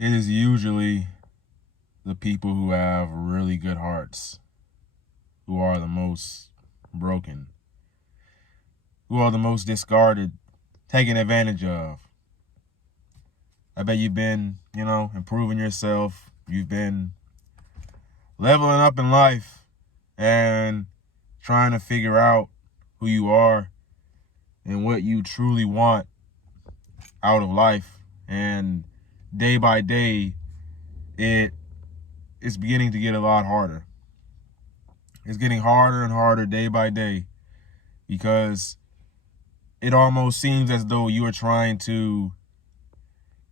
it is usually the people who have really good hearts who are the most broken, who are the most discarded, taken advantage of. I bet you've been, improving yourself. You've been leveling up in life and trying to figure out who you are and what you truly want out of life. And day by day, it's beginning to get a lot harder. It's getting harder and harder day by day because it almost seems as though you are trying to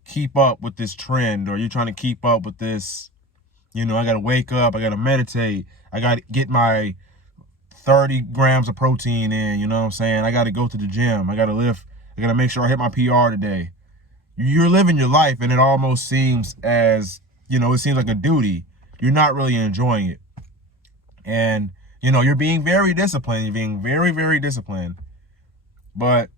keep up with this trend, or you're trying to keep up with this, I got to wake up, I got to meditate, I got to get my 30 grams of protein in, you know what I'm saying? I got to go to the gym, I got to lift, I got to make sure I hit my PR today. You're living your life and it almost seems as, it seems like a duty. You're not really enjoying it. And, you're being very disciplined. You're being very, very disciplined. But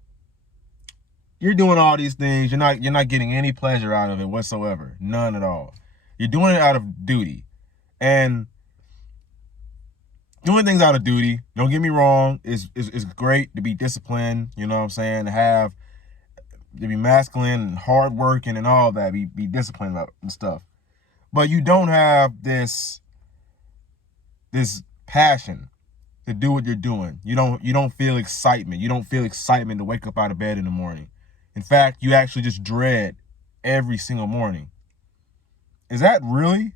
you're doing all these things. You're not getting any pleasure out of it whatsoever. None at all. You're doing it out of duty. And doing things out of duty, don't get me wrong, is great to be disciplined, you know what I'm saying? To be masculine and hardworking and all that, be disciplined about and stuff. But you don't have this passion to do what you're doing. You don't feel excitement. You don't feel excitement to wake up out of bed in the morning. In fact, you actually just dread every single morning. Is that really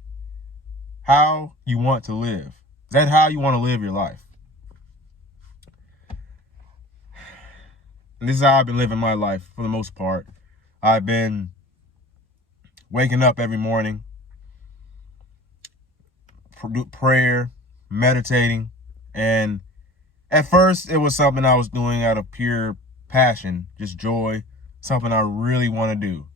how you want to live? Is that how you want to live your life? And this is how I've been living my life for the most part. I've been waking up every morning, prayer, meditating, and at first it was something I was doing out of pure passion, just joy, something I really want to do.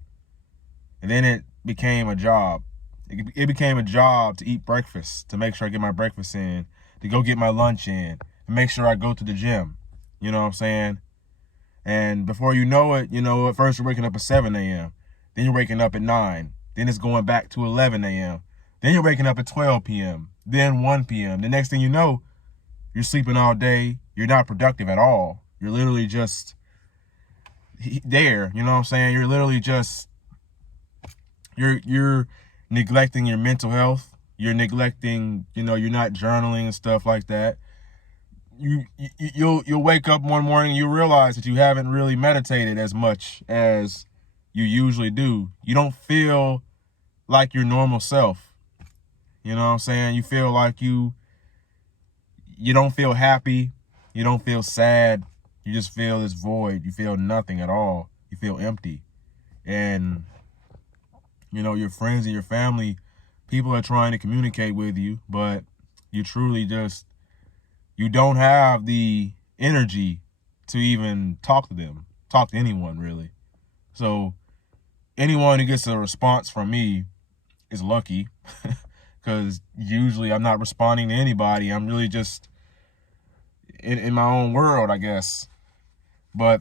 And then it became a job. It became a job to eat breakfast, to make sure I get my breakfast in, to go get my lunch in, to make sure I go to the gym. You know what I'm saying? And before you know it, at first you're waking up at 7 a.m. Then you're waking up at 9. Then it's going back to 11 a.m. Then you're waking up at 12 p.m. Then 1 p.m. The next thing you know, you're sleeping all day. You're not productive at all. You're literally just there. You know what I'm saying? You're literally just, you're neglecting your mental health. You're neglecting, you're not journaling and stuff like that. You'll wake up one morning and you realize that you haven't really meditated as much as you usually do. You don't feel like your normal self. You know what I'm saying? You feel like you don't feel happy. You don't feel sad. You just feel this void. You feel nothing at all. You feel empty. And, your friends and your family, people are trying to communicate with you, but you truly just, you don't have the energy to even talk to them, talk to anyone really. So anyone who gets a response from me is lucky because usually I'm not responding to anybody. I'm really just in my own world, I guess. But,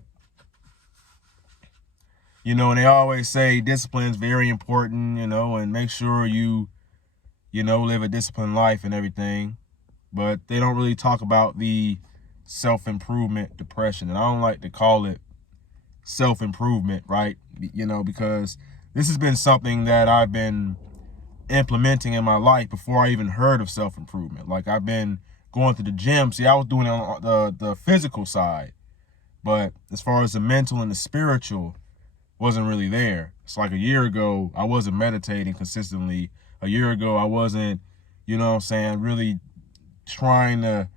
and they always say discipline is very important, and make sure you live a disciplined life and everything. But they don't really talk about the self-improvement depression. And I don't like to call it self-improvement, right? Because this has been something that I've been implementing in my life before I even heard of self-improvement. Like I've been going to the gym. See, I was doing it on the physical side. But as far as the mental and the spiritual, wasn't really there. It's like a year ago, I wasn't meditating consistently. A year ago, I wasn't, really trying to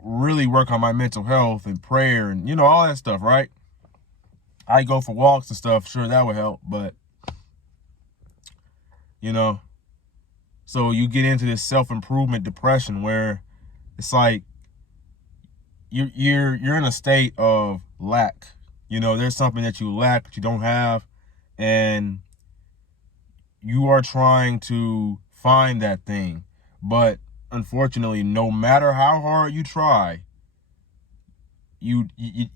really work on my mental health and prayer and, all that stuff, right? I go for walks and stuff. Sure, that would help. But, so you get into this self-improvement depression where it's like you're in a state of lack. There's something that you lack, that you don't have, and you are trying to find that thing. But unfortunately, no matter how hard you try, you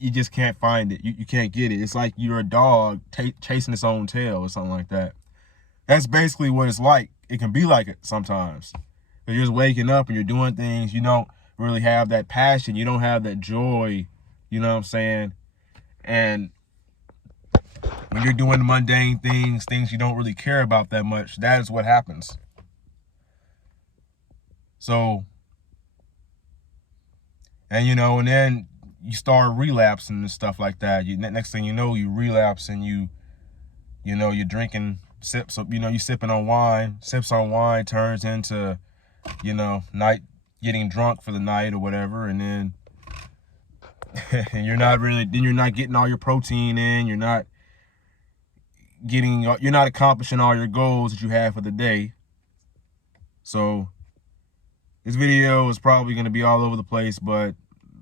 just can't find it. You can't get it. It's like you're a dog chasing its own tail or something like that. That's basically what it's like. It can be like it sometimes. You're just waking up and you're doing things. You don't really have that passion. You don't have that joy. You know what I'm saying? And when you're doing mundane things you don't really care about that much, that is what happens. So, and and then you start relapsing and stuff like that. Next thing you know, you relapse and you're drinking sips of, you sipping on wine. Sips on wine turns into, night getting drunk for the night or whatever, and then and you're not getting all your protein in. You're not accomplishing all your goals that you have for the day. So this video is probably going to be all over the place, but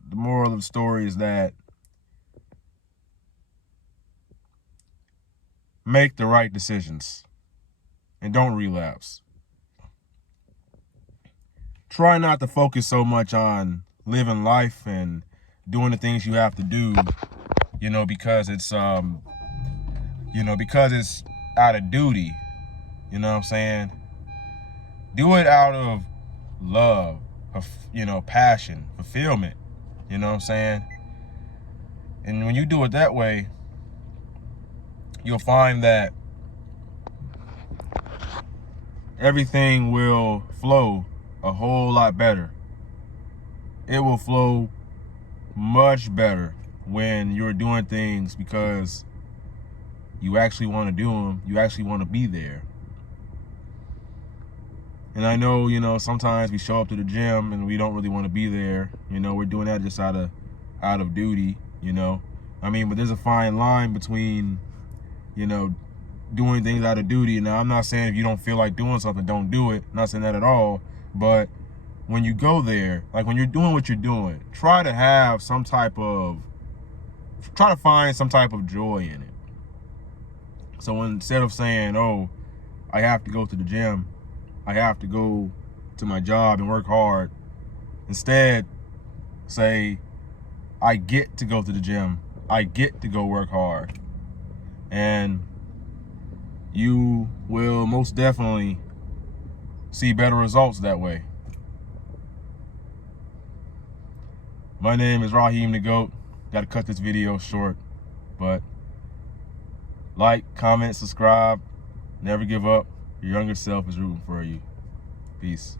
the moral of the story is that make the right decisions and don't relapse. Try not to focus so much on living life and doing the things you have to do, because it's because it's out of duty. You know what I'm saying? Do it out of love, passion, fulfillment. You know what I'm saying? And when you do it that way, you'll find that everything will flow a whole lot better. It will flow much better when you're doing things because you actually want to do them. You actually want to be there. And I know, sometimes we show up to the gym and we don't really want to be there. We're doing that just out of duty, but there's a fine line between, doing things out of duty. Now, I'm not saying if you don't feel like doing something, don't do it. I'm not saying that at all. But when you go there, like when you're doing what you're doing, try to find some type of joy in it. So instead of saying, oh, I have to go to the gym, I have to go to my job and work hard, instead say, I get to go to the gym, I get to go work hard. And you will most definitely see better results that way. My name is Raheem the Goat. Got to cut this video short, but like, comment, subscribe, never give up. Your younger self is rooting for you. Peace.